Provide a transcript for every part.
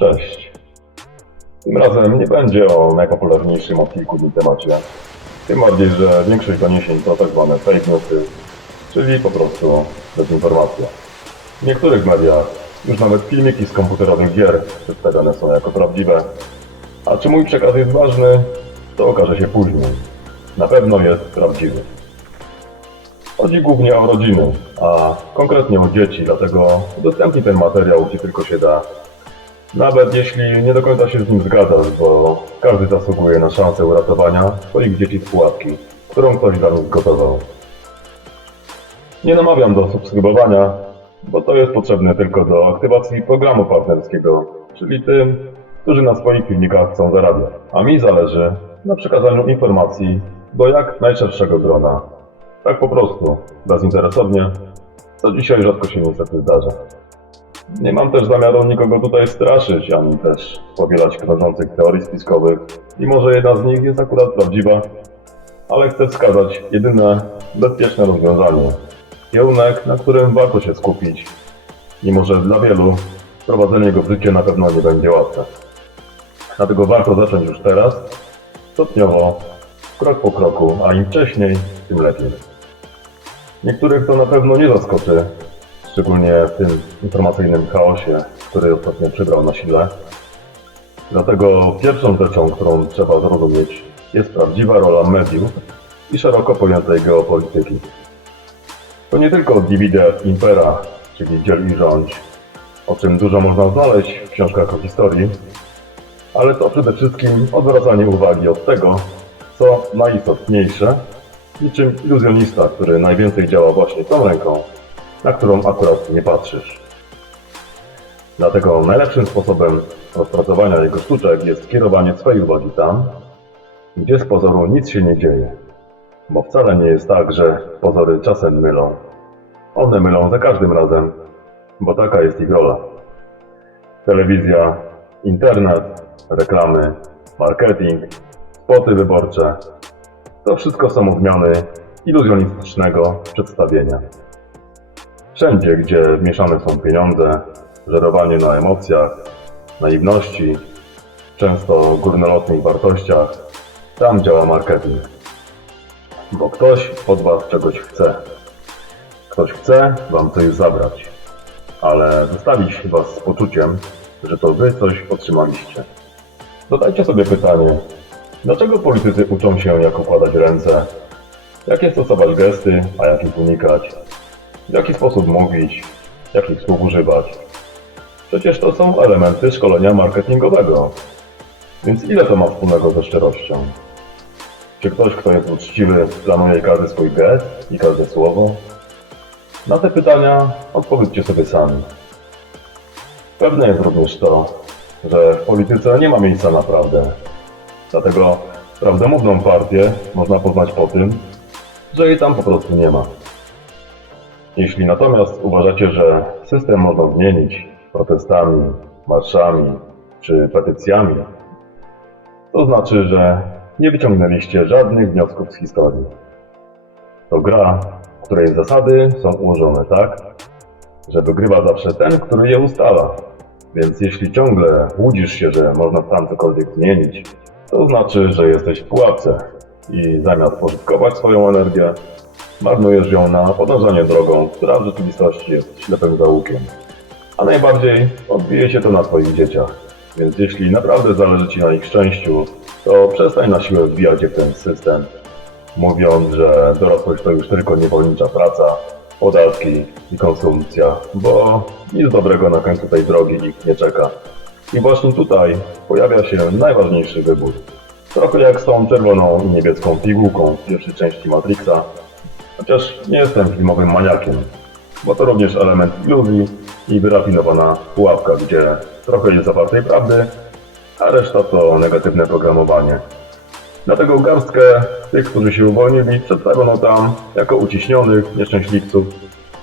Cześć. Tym razem nie będzie o najpopularniejszym od kilku dni temacie. Tym bardziej, że większość doniesień to tak zwane fake newsy, czyli po prostu dezinformacja. W niektórych mediach już nawet filmiki z komputerowych gier przedstawiane są jako prawdziwe. A czy mój przekaz jest ważny, to okaże się później. Na pewno jest prawdziwy. Chodzi głównie o rodziny, a konkretnie o dzieci, dlatego udostępnij ten materiał gdzie tylko się da. Nawet jeśli nie do końca się z nim zgadzasz, bo każdy zasługuje na szansę uratowania swoich dzieci z pułapki, którą ktoś dla nich zgotował. Nie namawiam do subskrybowania, bo to jest potrzebne tylko do aktywacji programu partnerskiego, czyli tym, którzy na swoich filmikach chcą zarabiać. A mi zależy na przekazaniu informacji do jak najszerszego grona. Tak po prostu, bezinteresownie, co dzisiaj rzadko się niestety zdarza. Nie mam też zamiaru nikogo tutaj straszyć, ani też powielać krążących teorii spiskowych, mimo że jedna z nich jest akurat prawdziwa, ale chcę wskazać jedyne bezpieczne rozwiązanie. Kierunek, na którym warto się skupić, mimo że dla wielu wprowadzenie go w życie na pewno nie będzie łatwe. Dlatego warto zacząć już teraz, stopniowo, krok po kroku, a im wcześniej, tym lepiej. Niektórych to na pewno nie zaskoczy, szczególnie w tym informacyjnym chaosie, który ostatnio przybrał na sile. Dlatego pierwszą rzeczą, którą trzeba zrozumieć, jest prawdziwa rola mediów i szeroko pojętej geopolityki. To nie tylko divide impera, czyli dziel i rządź, o czym dużo można znaleźć w książkach o historii, ale to przede wszystkim odwracanie uwagi od tego, co najistotniejsze, niczym iluzjonista, który najwięcej działa właśnie tą ręką, na którą akurat nie patrzysz. Dlatego najlepszym sposobem rozpracowania jego sztuczek jest kierowanie swojej uwagi tam, gdzie z pozoru nic się nie dzieje. Bo wcale nie jest tak, że pozory czasem mylą. One mylą za każdym razem, bo taka jest ich rola. Telewizja, internet, reklamy, marketing, spoty wyborcze to wszystko są odmiany iluzjonistycznego przedstawienia. Wszędzie, gdzie mieszane są pieniądze, żerowanie na emocjach, naiwności, często górnolotnych wartościach, tam działa marketing. Bo ktoś od Was czegoś chce. Ktoś chce Wam coś zabrać, ale zostawić Was z poczuciem, że to Wy coś otrzymaliście. Zadajcie sobie pytanie, dlaczego politycy uczą się jak układać ręce, jakie stosować gesty, a jakich unikać, w jaki sposób mówić, jakich słów używać. Przecież to są elementy szkolenia marketingowego. Więc ile to ma wspólnego ze szczerością? Czy ktoś, kto jest uczciwy, planuje każdy swój gest i każde słowo? Na te pytania odpowiedzcie sobie sami. Pewne jest również to, że w polityce nie ma miejsca na prawdę. Dlatego prawdomówną partię można poznać po tym, że jej tam po prostu nie ma. Jeśli natomiast uważacie, że system można zmienić protestami, marszami czy petycjami, to znaczy, że nie wyciągnęliście żadnych wniosków z historii. To gra, której zasady są ułożone tak, że wygrywa zawsze ten, który je ustala. Więc jeśli ciągle łudzisz się, że można tam cokolwiek zmienić, to znaczy, że jesteś w pułapce i zamiast pożytkować swoją energię, marnujesz ją na podążanie drogą, która w rzeczywistości jest ślepym zaułkiem. A najbardziej odbije się to na Twoich dzieciach. Więc jeśli naprawdę zależy Ci na ich szczęściu, to przestań na siłę wbijać je w ten system, mówiąc, że dorosłość to już tylko niewolnicza praca, podatki i konsumpcja, bo nic dobrego na końcu tej drogi nikt nie czeka. I właśnie tutaj pojawia się najważniejszy wybór. Trochę jak z tą czerwoną i niebieską pigułką w pierwszej części Matrixa, chociaż nie jestem filmowym maniakiem, bo to również element iluzji i wyrafinowana pułapka, gdzie trochę jest zawartej prawdy, a reszta to negatywne programowanie. Dlatego garstkę tych, którzy się uwolnili, przedstawiono tam jako uciśnionych nieszczęśliwców,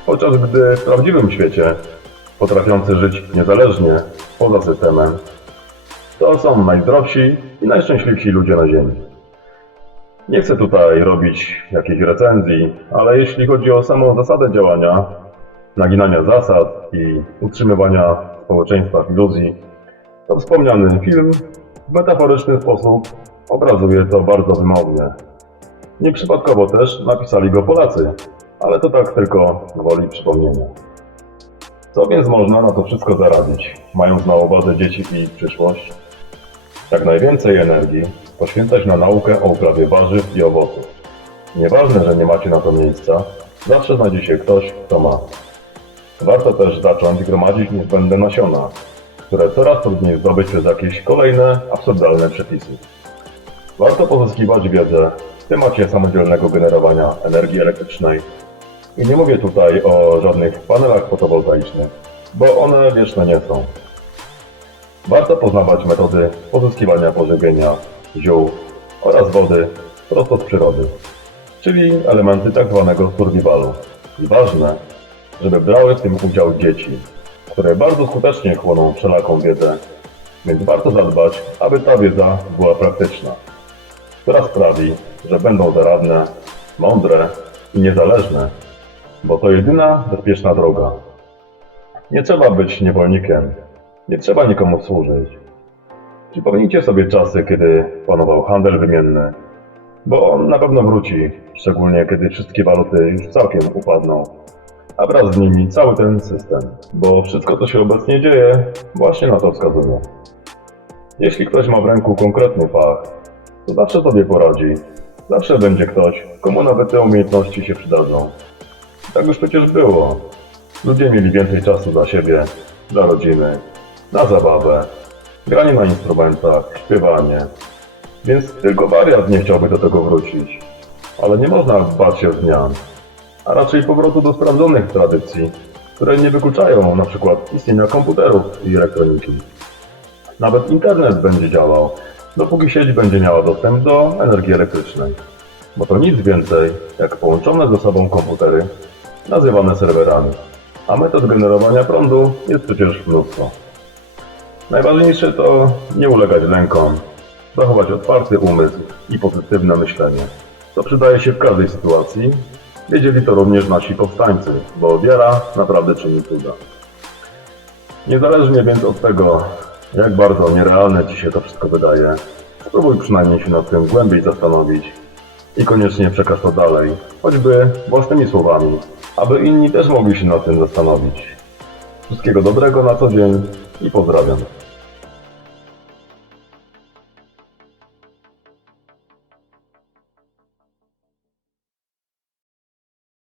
podczas gdy w prawdziwym świecie, potrafiący żyć niezależnie, poza systemem, to są najzdrowsi i najszczęśliwsi ludzie na Ziemi. Nie chcę tutaj robić jakiejś recenzji, ale jeśli chodzi o samą zasadę działania, naginania zasad i utrzymywania społeczeństwa w iluzji, To wspomniany film w metaforyczny sposób obrazuje to bardzo wymownie. Nieprzypadkowo też napisali go Polacy, ale to tak tylko gwoli przypomnienia. Co więc można na to wszystko zarabić, mając na uwadze dzieci i przyszłość? Jak najwięcej energii poświęcać na naukę o uprawie warzyw i owoców. Nieważne, że nie macie na to miejsca, zawsze znajdzie się ktoś, kto ma. Warto też zacząć gromadzić niezbędne nasiona, które coraz trudniej zdobyć przez jakieś kolejne, absurdalne przepisy. Warto pozyskiwać wiedzę w temacie samodzielnego generowania energii elektrycznej. I nie mówię tutaj o żadnych panelach fotowoltaicznych, bo one wieczne nie są. Warto poznawać metody pozyskiwania pożywienia, ziół oraz wody prosto z przyrody, czyli elementy tak zwanego survivalu. I ważne, żeby brały w tym udział dzieci, które bardzo skutecznie chłoną wszelaką wiedzę, więc warto zadbać, aby ta wiedza była praktyczna, która sprawi, że będą zaradne, mądre i niezależne, bo to jedyna bezpieczna droga. Nie trzeba być niewolnikiem, nie trzeba nikomu służyć. Przypomnijcie sobie czasy, kiedy panował handel wymienny, bo on na pewno wróci, szczególnie kiedy wszystkie waluty już całkiem upadną, a wraz z nimi cały ten system, bo wszystko, co się obecnie dzieje, właśnie na to wskazuje. Jeśli ktoś ma w ręku konkretny fach, to zawsze sobie poradzi. Zawsze będzie ktoś, komu nawet te umiejętności się przydadzą. Tak już przecież było. Ludzie mieli więcej czasu dla siebie, dla rodziny, na zabawę, granie na instrumentach, śpiewanie. Więc tylko wariat nie chciałby do tego wrócić. Ale nie można bać się zmian, a raczej powrotu do sprawdzonych tradycji, które nie wykluczają na przykład istnienia komputerów i elektroniki. Nawet internet będzie działał, dopóki sieć będzie miała dostęp do energii elektrycznej. Bo to nic więcej jak połączone ze sobą komputery, nazywane serwerami. A metod generowania prądu jest przecież mnóstwo. Najważniejsze to nie ulegać lękom, zachować otwarty umysł i pozytywne myślenie, co przydaje się w każdej sytuacji. Wiedzieli to również nasi powstańcy, bo wiara naprawdę czyni cuda. Niezależnie więc od tego, jak bardzo nierealne Ci się to wszystko wydaje, spróbuj przynajmniej się nad tym głębiej zastanowić i koniecznie przekaż to dalej, choćby własnymi słowami, aby inni też mogli się nad tym zastanowić. Wszystkiego dobrego na co dzień i pozdrawiam.